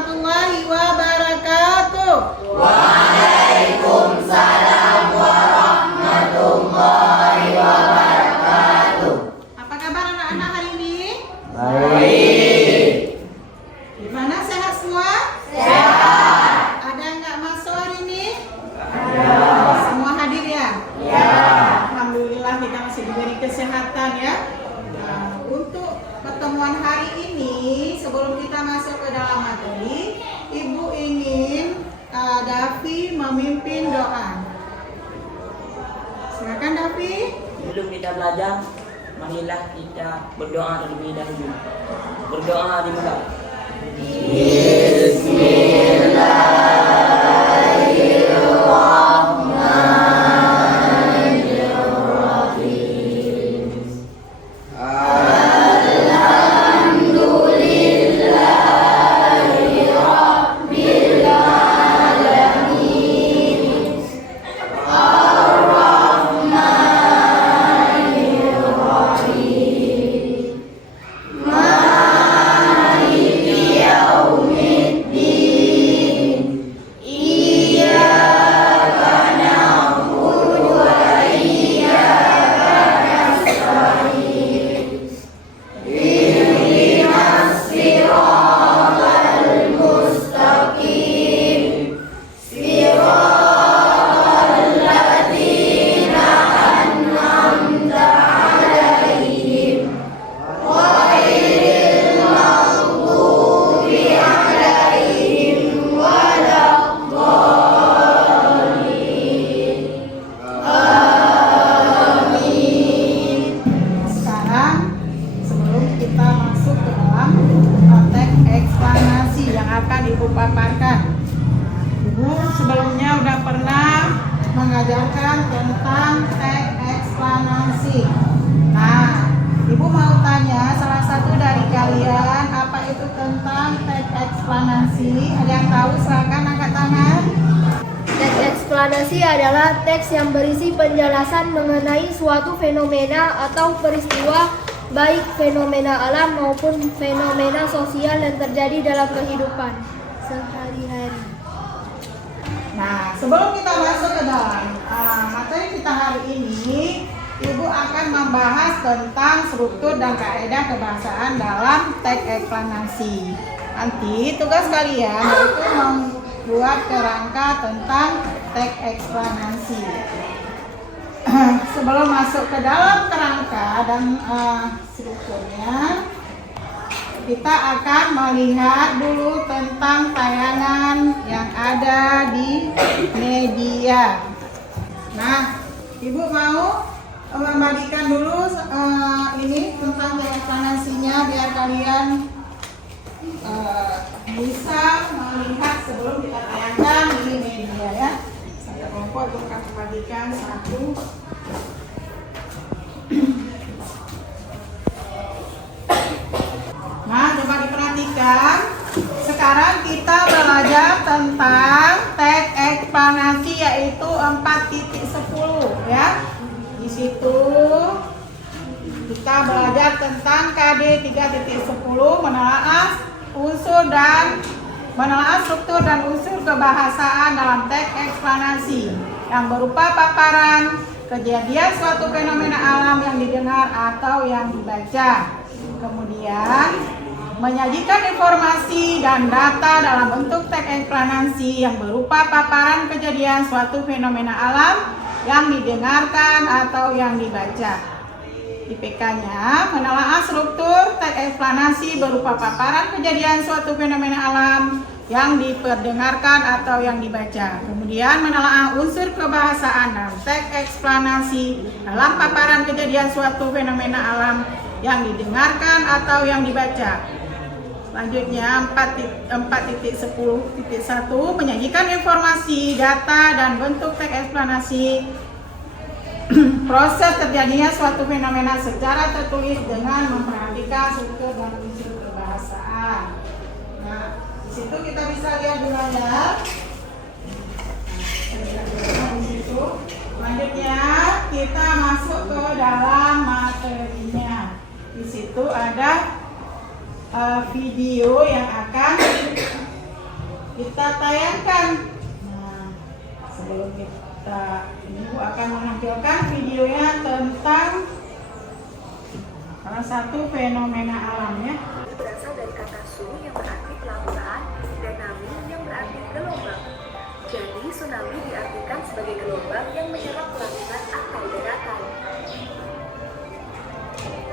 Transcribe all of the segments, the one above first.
warahmatullahi wabarakatuh. Waalaikumsalam warahmatullahi wabarakatuh. Apa kabar anak-anak hari ini? Baik. Gimana, sehat semua? Sehat. Ada nggak masuk hari ini? Ada. Semua hadir ya? Ya. Alhamdulillah kita masih diberi kesehatan ya. Nah, untuk pertemuan hari ini, sebelum kita masuk ke dalam materi, Ibu ingin Davi memimpin doa. Silakan Davi. Sebelum kita belajar, marilah kita berdoa terlebih dahulu. Berdoa dimulai. Sebelumnya udah pernah mengajarkan tentang teks eksplanasi. Nah, Ibu mau tanya salah satu dari kalian apa itu tentang teks eksplanasi? Ada yang tahu? Silakan angkat tangan. Teks eksplanasi adalah teks yang berisi penjelasan mengenai suatu fenomena atau peristiwa, baik fenomena alam maupun fenomena sosial yang terjadi dalam kehidupan sehari-hari. Nah, sebelum kita masuk ke dalam materi kita hari ini, Ibu akan membahas tentang struktur dan kaidah kebahasaan dalam teks eksplanasi. Nanti tugas kalian yaitu membuat kerangka tentang teks eksplanasi. Sebelum masuk ke dalam kerangka dan strukturnya, kita akan melihat dulu tentang tayangan yang ada di media. Nah, Ibu mau membagikan dulu ini tentang eksplanasinya biar kalian bisa melihat sebelum kita tayangkan di media ya. Saya kelompok Ibu akan membagikan satu. Nah, coba diperhatikan. Sekarang kita belajar tentang teks eksplanasi yaitu 4.10 ya. Di situ kita belajar tentang KD 3.10 menelaah struktur dan unsur kebahasaan dalam teks eksplanasi yang berupa paparan kejadian suatu fenomena alam yang didengar atau yang dibaca. Kemudian menyajikan informasi dan data dalam bentuk teks eksplanasi yang berupa paparan kejadian suatu fenomena alam yang didengarkan atau yang dibaca. IPK-nya menelaah struktur teks eksplanasi berupa paparan kejadian suatu fenomena alam yang diperdengarkan atau yang dibaca. Kemudian menelaah unsur kebahasaan dalam teks eksplanasi dalam paparan kejadian suatu fenomena alam yang didengarkan atau yang dibaca. Selanjutnya 4.10.1 menyajikan informasi, data, dan bentuk teks eksplanasi proses terjadinya suatu fenomena secara tertulis dengan memperhatikan struktur dan unsur kebahasaan. Nah, di situ kita bisa lihat dulunya. Selanjutnya kita masuk ke dalam materinya. Di situ ada video yang akan kita tayangkan. Nah, sebelum kita Ibu akan menampilkan videonya tentang salah satu fenomena alam ya. Berasal dari kata su yang berarti pelabuhan dan nami yang berarti gelombang. Jadi tsunami diartikan sebagai gelombang yang menyerap lautan atau daratan.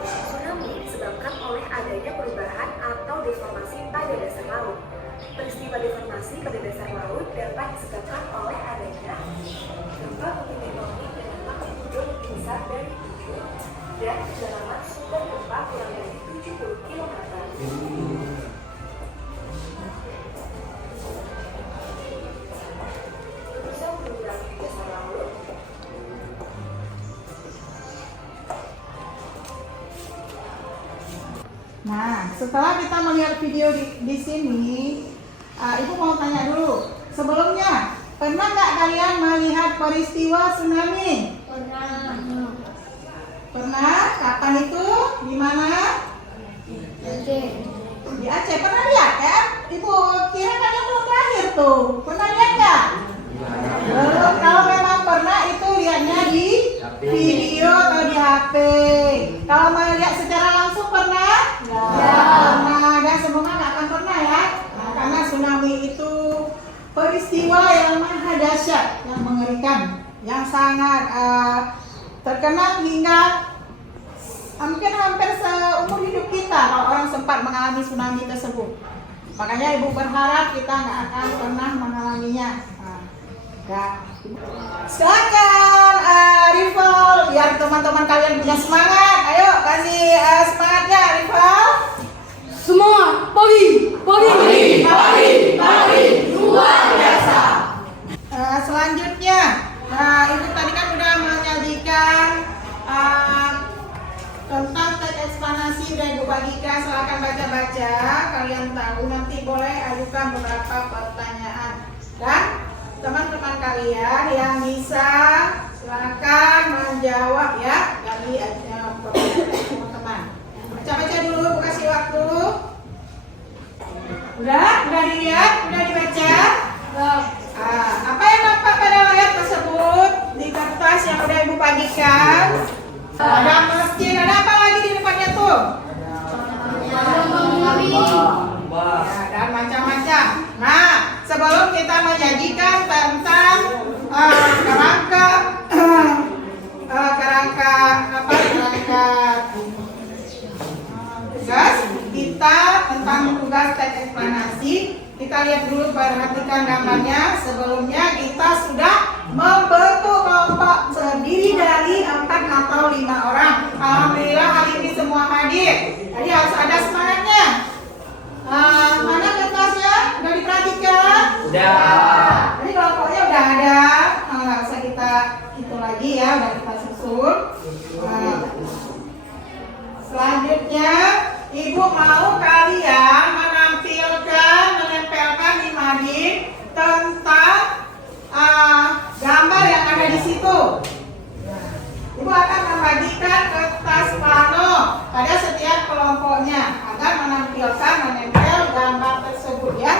Tsunami disebabkan oleh adanya perubahan atau deformasi pada dasar laut. Peristiwa deformasi pada dasar laut dapat disebabkan oleh adanya gempa bumi tektonik dengan magnitudo lebih besar dari 7 dan kedalaman sumber gempa kurang dari 70 km. Bisa mengurangi dasar laut. Nah, setelah kita melihat video di sini, Ibu mau tanya dulu. Sebelumnya, pernah nggak kalian melihat peristiwa tsunami? Pernah. Pernah? Kapan itu? Di mana? Oke. Di Aceh. Pernah lihat ya? Ibu kira kalian belum lahir tuh. Pernah lihat nggak? Belum. Kalau memang pernah itu lihatnya di video atau di HP. Kalau mau lihat secara langsung pernah? Pernah. Dan semoga nggak akan pernah ya. Nah, karena tsunami itu peristiwa yang maha dahsyat, yang mengerikan, yang sangat terkenal hingga mungkin hampir seumur hidup kita kalau orang sempat mengalami tsunami tersebut. Makanya Ibu berharap kita nggak akan pernah mengalaminya. Silakan Rival, biar teman-teman kalian punya semangat. Ayo kasih semangatnya Rival. Semua pagi. luar biasa. Selanjutnya, Ibu tadi kan udah menyajikan tentang teks eksplanasi dan Ibu bagikan. Silakan baca-baca. Kalian tahu nanti boleh ajukan beberapa pertanyaan. Dan teman-teman kalian yang bisa silakan menjawab ya dari teman-teman. Baca-baca dulu, Bu kasih waktu. Udah dilihat, udah dibaca. Apa yang nampak pada layar tersebut di kertas yang udah Ibu bagikan? Ada masjid, ada apa lagi di depannya tuh? Ya, dan macam-macam. Nah, sebelum kita menyajikan tentang kerangka tugas kita tentang tugas teks eksplanasi, kita lihat dulu, perhatikan gambarnya. Sebelumnya kita sudah membentuk kelompok terdiri dari 4 atau 5 orang. Alhamdulillah hari ini semua hadir. Jadi harus ada semangatnya. Mana kertasnya? Udah diperhatikan? Udah. Jadi kelompoknya udah ada. Nggak usah kita hitung lagi ya, udah kita susun. Selanjutnya, Ibu mau kalian menempelkan di mading tentang gambar yang ada di situ. Ibu akan membagikan kertas plano pada setiap kelompoknya agar menempel gambar tersebut ya.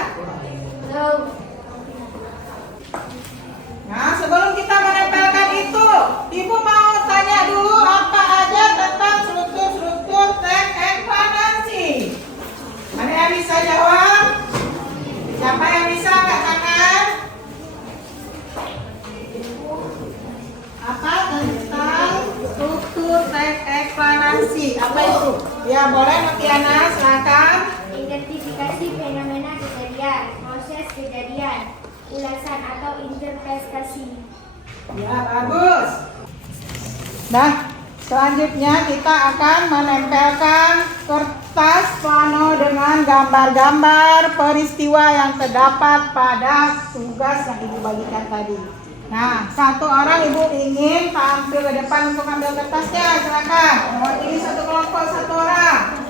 Nah, sebelum kita menempelkan itu, Ibu mau tanya dulu apa aja tentang struktur teks eksplanasi. Ada yang bisa jawab? Siapa yang bisa angkat tangan? Apa tentang struktur teks eksplanasi? Apa itu? Ya boleh, Notiana, silakan. Identifikasi fenomena kejadian, proses kejadian, ulasan atau interpretasi. Ya, bagus. Nah, selanjutnya kita akan menempelkan kertas plano dengan gambar-gambar peristiwa yang terdapat pada tugas yang Ibu bagikan tadi. Nah, satu orang Ibu ingin tampil ke depan untuk ambil kertasnya, silakan. Ini satu kelompok, satu orang.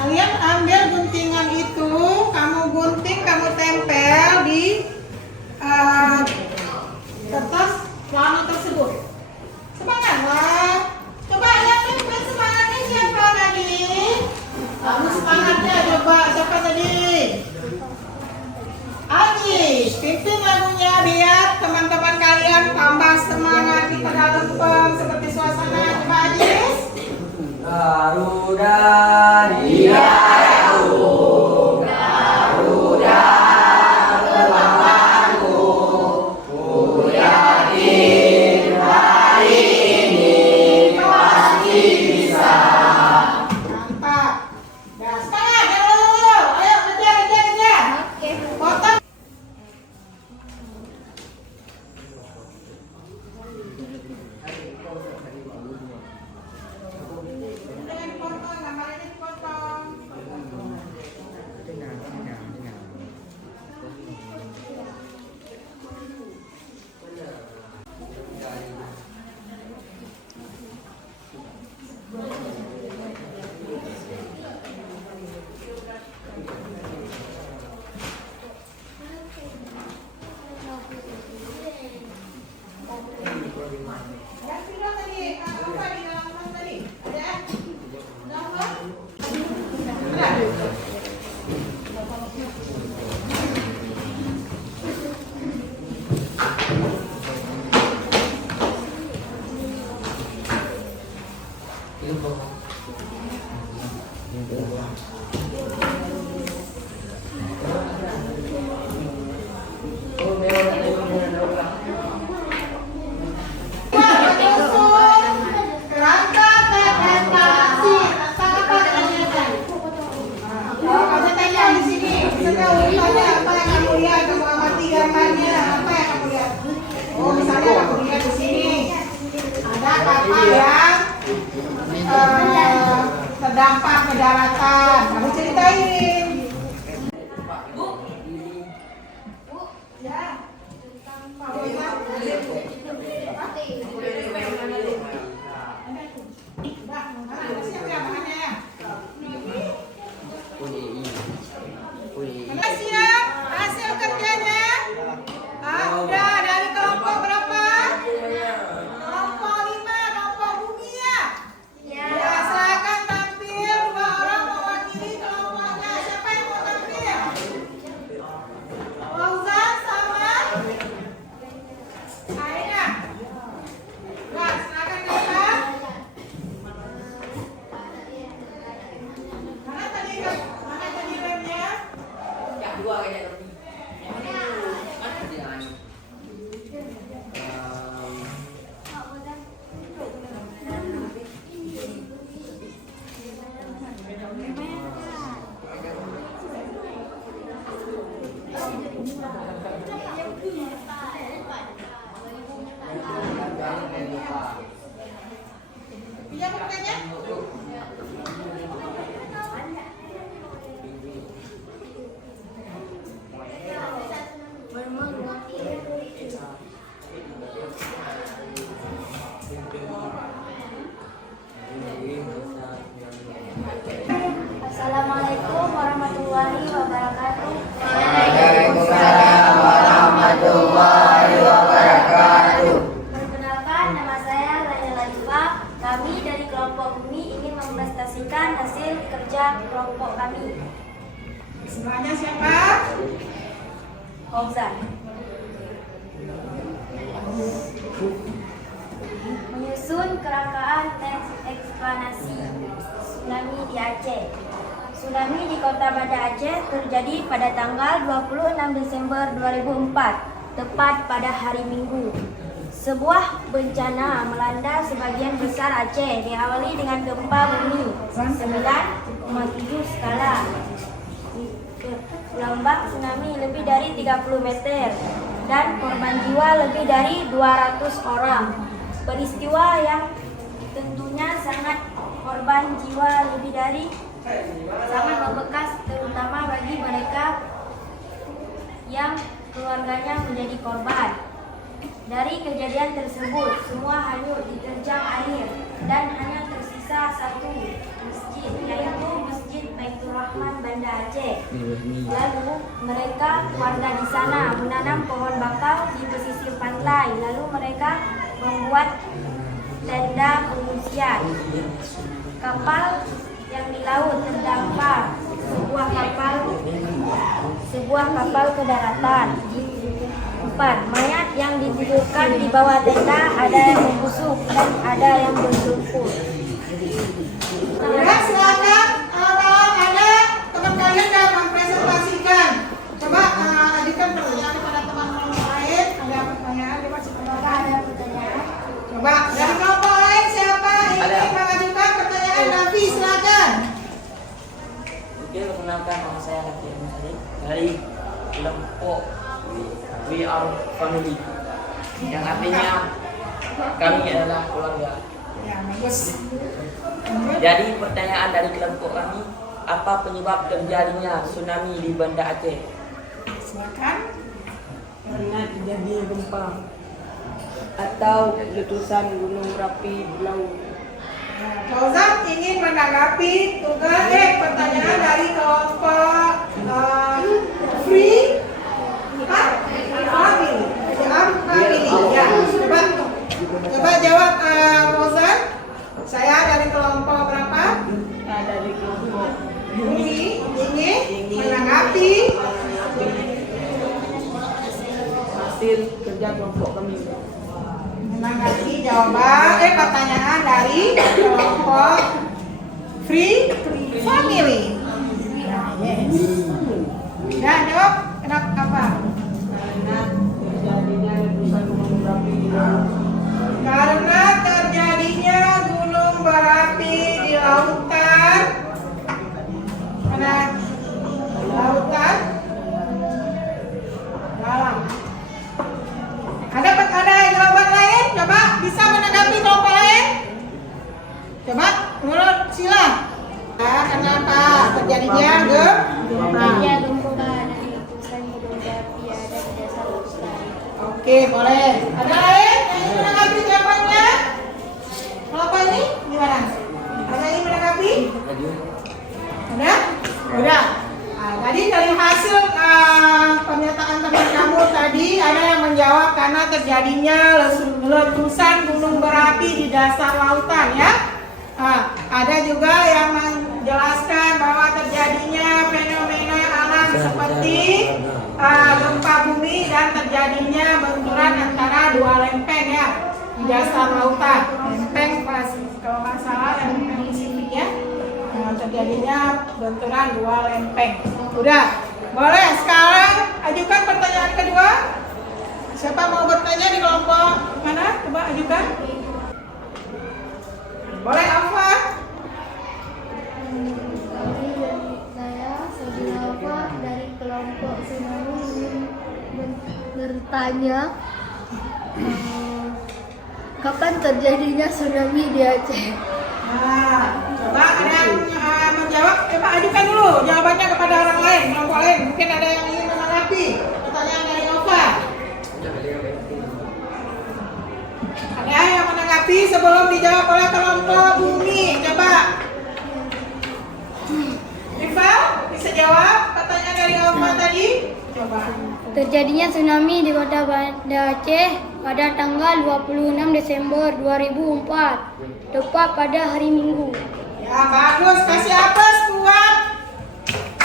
Kalian ambil guntingan itu, kamu gunting, kamu tempel di kertas plano tersebut. Semangatlah. Coba yang tempel Garuda diayaku, Garuda terbangku, ku yakin hari ini pasti bisa. Mantap. Dah, semangat. Ayo kejar. Potong. Dengan dipotong, gambarnya dipotong. Yang video tadi, apa di dalam tas tadi? Ada? Ada apa? Ada. Kerangka eksplanasi tentang apa kegiatan? Kalau kamu tanya di sini, misalnya urutannya apa yang kamu lihat, kamu amati gambarnya, apa yang kamu lihat? Oh, misalnya kamu lihat di sini ada kapal yang terdampak ke daratan. Kamu ceritain. Ya. Mana siap? Hasil kerjanya? Udah dari kelompok berapa? Kelompok 5, kelompok bumi ya? Ya, silakan tampil 2 orang mewakili kelompoknya. Siapa yang mau tampil? Fauzan sama Aina. Nah, silakan gambar. Mana tadi remnya? Yang dua kayaknya lebih. Pinjam bukannya? Assalamualaikum warahmatullahi wabarakatuh. Waalaikumsalam warahmatullahi wabarakatuh. Perkenalkan, nama saya Raya Latifa. Kami dari kelompok Bumi ingin mempresentasikan hasil kerja kelompok kami. Semuanya siapa? Fauzan. Menyusun kerangkaan teks eksplanasi tsunami di Aceh. Tsunami di Kota Banda Aceh terjadi pada tanggal 26 Desember 2004, tepat pada hari Minggu. Sebuah bencana melanda sebagian besar Aceh, diawali dengan gempa bumi 9,7 skala. Gelombang tsunami lebih dari 30 meter dan korban jiwa lebih dari 200 orang. Peristiwa yang tentunya sangat korban jiwa lebih dari sangat membekas, terutama bagi mereka yang keluarganya menjadi korban. Dari kejadian tersebut, semua hanyut diterjang air dan hanya tersisa satu masjid, yaitu Masjid Baitur Rahman Banda Aceh. Lalu mereka warga di sana menanam pohon bakau di pesisir pantai. Lalu mereka membuat tenda pengungsian. Kapal yang di laut terdampak, sebuah kapal ke daratan. 4. Mayat yang ditidurkan di bawah tenda, ada yang membusuk dan ada yang bersungkur. family. Yang artinya kami adalah keluarga. Ya, bagus. Jadi pertanyaan dari kelompok kami, apa penyebab terjadinya tsunami di Banda Aceh? Silakan. Karena terjadi gempa atau letusan gunung berapi di laut. Fauzan ingin menanggapi pertanyaan dari kelompok Free Family. Ya, coba jawab Fauzan. Saya dari kelompok berapa? Nah, dari kelompok Ini ingin menanggapi hasil kerja kelompok kami. jawaban pertanyaan dari kelompok Free Family. Yes. Dan jawab kenapa apa? Karena terjadinya letusan gunung berapi di laut. Karena terjadinya gunung berapi di lautan. Karena lautan dalam. Ada jawaban lain? Coba bisa menanggapi kelompok lain? Coba menurut Sila. Kenapa terjadinya gempa? gempa dari letusan gunung berapi ada di dasar lautan. Oke, boleh. Ada lain yang ingin menanggapi jawabannya? Kelompok ini gimana? Ada yang ingin menanggapi? Udah? Udah. Nah, tadi dari hasil pernyataan teman kamu tadi ada yang menjawab karena terjadinya letusan gunung berapi di dasar lautan ya. Ada juga yang menjelaskan bahwa terjadinya fenomena alam seperti gempa bumi dan terjadinya benturan antara dua lempeng ya di dasar lautan. Lempeng pas kalau nggak salah lempeng Pasifik ya. Terjadinya benturan dua lempeng. Udah, boleh sekarang ajukan pertanyaan kedua. Siapa mau bertanya di kelompok mana? Coba ajukan. Boleh Alfa? Saya Alfa dari kelompok Tsunami ingin bertanya kapan terjadinya tsunami di Aceh? Nah, coba ada yang menjawab. Coba ajukan dulu jawabannya kepada orang lain, kelompok lain. Mungkin ada yang ingin menanggapi pertanyaan dari Nova. Ada yang menanggapi sebelum dijawab oleh kelompok Bumi. Coba. Rival, bisa jawab pertanyaan dari Nova tadi? Coba. Terjadinya tsunami di kota Banda Aceh pada tanggal 26 Desember 2004, tepat pada hari Minggu. Ya bagus, kasih aplaus buat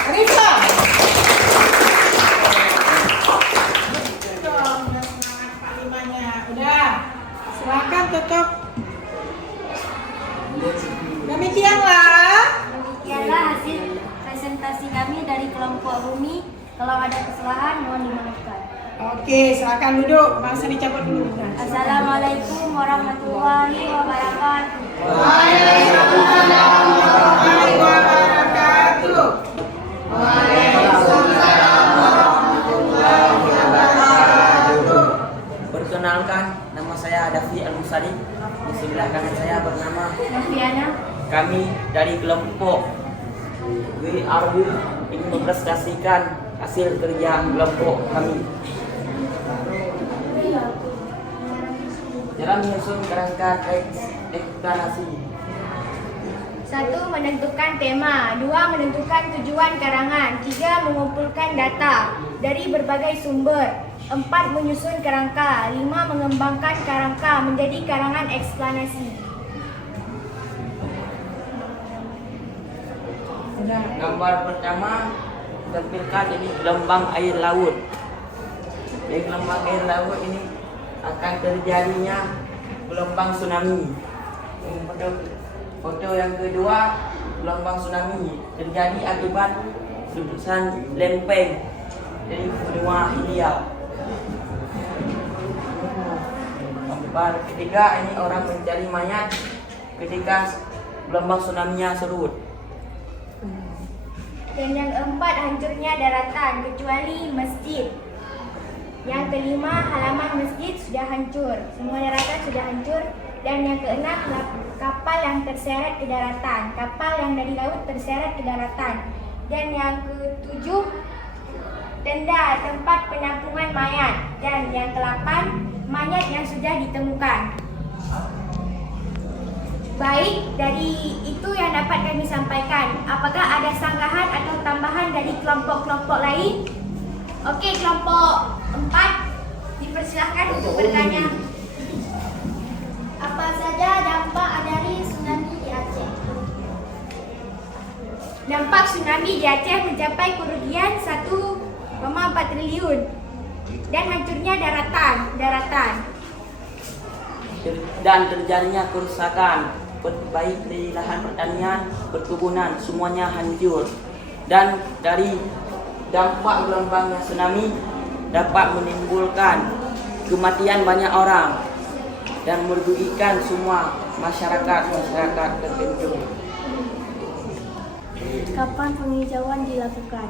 Rival. Udah semangat kalimatnya. Udah, silakan tutup. Demikianlah. Demikianlah hasil presentasi kami dari kelompok Bumi. Kalau ada kesalahan mohon dimaafkan. Oke, silakan duduk. Masa dicabut dulu. Assalamualaikum warahmatullahi wabarakatuh. Waalaikumsalam warahmatullahi wabarakatuh. Perkenalkan, nama saya Davi Al-Musadi. Di sebelah kanan saya bernama Noviana. kami dari kelompok WRB ingin mempresentasikan hasil kerja kelompok kami. Dalam menyusun kerangka eksplanasi. 1. Menentukan tema. 2. Menentukan tujuan karangan. 3. Mengumpulkan data dari berbagai sumber. 4. Menyusun kerangka. 5. Mengembangkan kerangka menjadi karangan eksplanasi. Gambar pertama tampilkan ini gelombang air laut. Di gelombang air laut ini akan terjadinya gelombang tsunami. Foto yang kedua, gelombang tsunami terjadi akibat letusan lempeng dari benua Hindia. Gambar ketiga ini orang mencari mayat ketika gelombang tsunami-nya surut. Dan yang 4, hancurnya daratan kecuali masjid. Yang kelima, halaman masjid sudah hancur. Semua daratan sudah hancur. Dan yang keenam, kapal yang terseret ke daratan. Kapal yang dari laut terseret ke daratan. Dan yang ketujuh, tenda tempat penampungan mayat. Dan yang ke-8, mayat yang sudah ditemukan. Baik, dari itu yang dapat kami sampaikan. Apakah ada sanggahan atau tambahan dari kelompok-kelompok lain? Oke, kelompok 4 dipersilahkan untuk bertanya. Apa saja dampak dari tsunami di Aceh? Dampak tsunami di Aceh mencapai kerugian 1,4 triliun dan hancurnya daratan. Dan terjadinya kerusakan baik di lahan pertanian, perkebunan, semuanya hancur. Dan dari dampak gelombang tsunami dapat menimbulkan kematian banyak orang dan merugikan semua masyarakat tertentu. Kapan penghijauan dilakukan?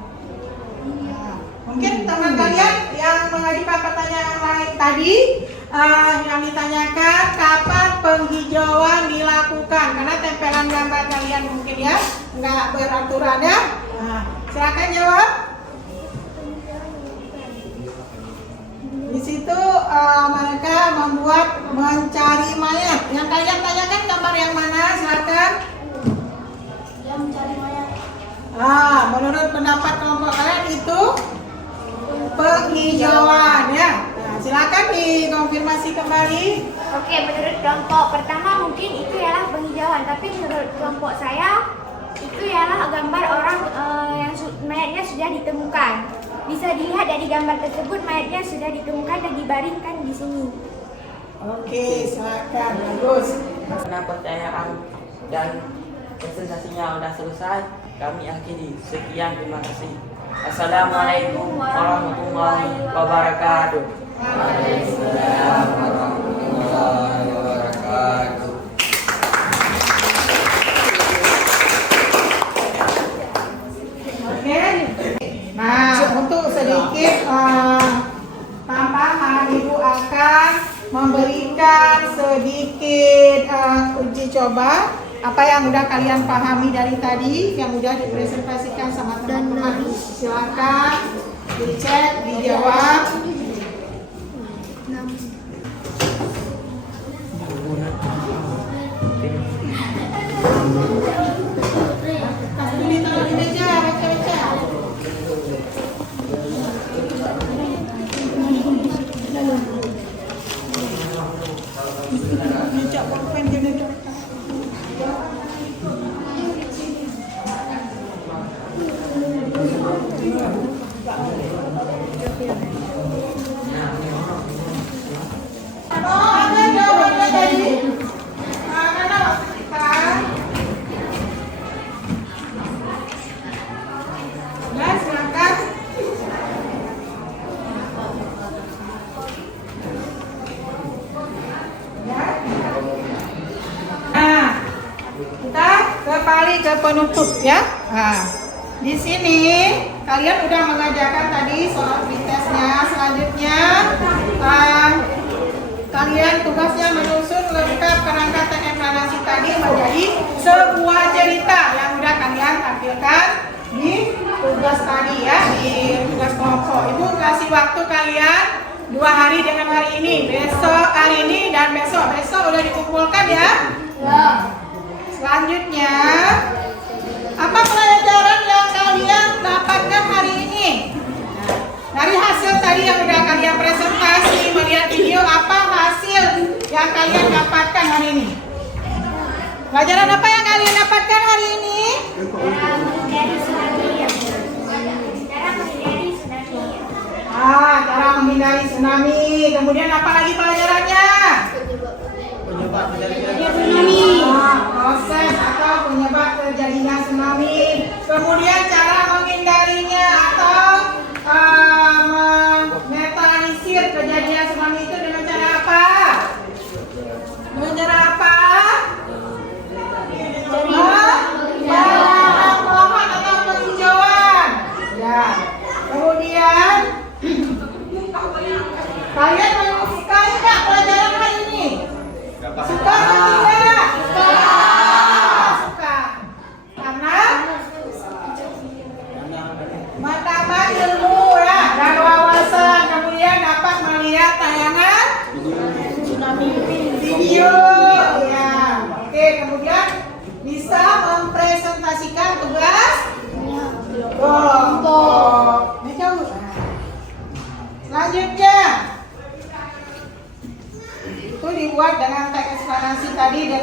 Mungkin teman kalian yang mengajukan pertanyaan lain tadi yang ditanyakan kapan penghijauan dilakukan, karena tempelan gambar kalian mungkin ya nggak beraturan ya. Nah, silakan jawab. Di situ mereka membuat mencari mayat. Yang kalian tanyakan gambar yang mana? Silakan. Yang mencari mayat. Menurut pendapat kelompok kalian itu penghijauan ya. Nah, silakan dikonfirmasi kembali. Oke, menurut kelompok pertama mungkin itu ialah penghijauan, tapi menurut kelompok saya itu ialah gambar orang yang mayatnya sudah ditemukan. Bisa dilihat dari gambar tersebut mayatnya sudah ditemukan dan dibaringkan di sini. Oke, silakan. Bagus. Karena pertanyaan dan presentasinya sudah selesai, kami akhiri. Sekian, terima kasih. Assalamualaikum warahmatullahi wabarakatuh. Waalaikumsalam warahmatullahi wabarakatuh. Oke. Nah, untuk sedikit tambahan, Ibu akan memberikan sedikit uji coba apa yang udah kalian pahami dari tadi, yang udah dipresentasikan sama teman-teman. Silakan dicek, dijawab. Kasih ditaruh di meja, baca-baca. Meja pulpen jadi ada jawabannya tadi. Karena waktu kita ya, silakan. Ya. Nah, kita kembali ke penutup ya. Nah, di sini kalian udah mengajarkan tadi soal pretestnya. Selanjutnya kalian tugasnya menyusun lengkap kerangka eksplanasi tadi menjadi sebuah cerita yang udah kalian tampilkan di tugas tadi ya, di tugas kelompok. Ibu kasih waktu kalian 2 hari dengan hari ini, besok hari ini dan besok udah dikumpulkan ya. Selanjutnya, apa pelajaran yang kalian dapatkan hari ini? Dari hasil tadi yang udah kalian presentasi, melihat video, apa hasil yang kalian dapatkan hari ini? Pelajaran apa yang kalian dapatkan hari ini? Cara menghindari tsunami. Kemudian apa lagi pelajarannya? Proses atau penyebab terjadinya tsunami. Kemudian cara menghindarinya atau menetralisir kejadian tsunami itu dengan cara apa? Dengan cara apa? Menanam pohon atau penghijauan. Ya. Kemudian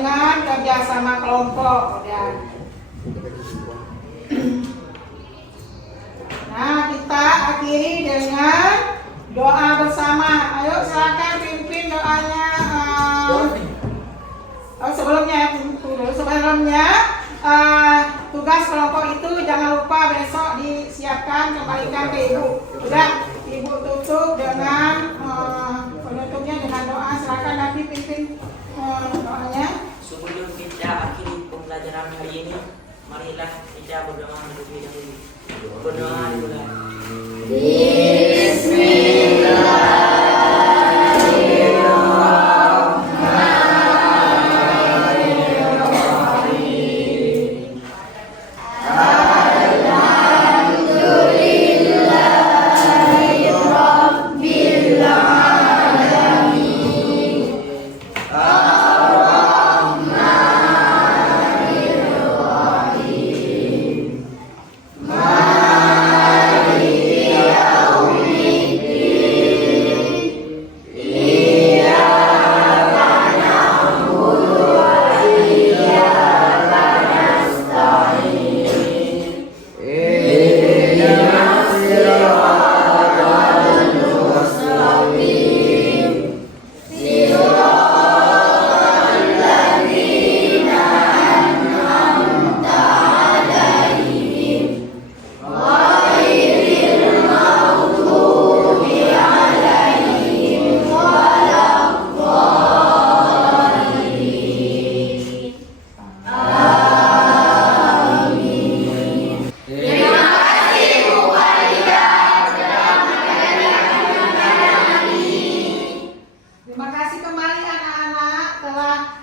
dengan kerjasama kelompok. Ya. Nah, kita akhiri dengan doa bersama. Ayo silakan pimpin doanya. Sebelumnya tugas kelompok itu jangan lupa besok disiapkan, kembalikan ke ibu. Udah, ibu tutup dengan penutupnya dengan doa. Silakan nanti pimpin doanya. Sebelum kita akhiri pembelajaran hari ini, marilah kita berdoa terlebih dahulu. Berdoa dimulai.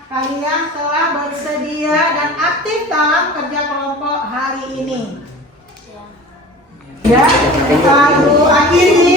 Kalian telah bersedia dan aktif dalam kerja kelompok hari ini. Ya, kita akhiri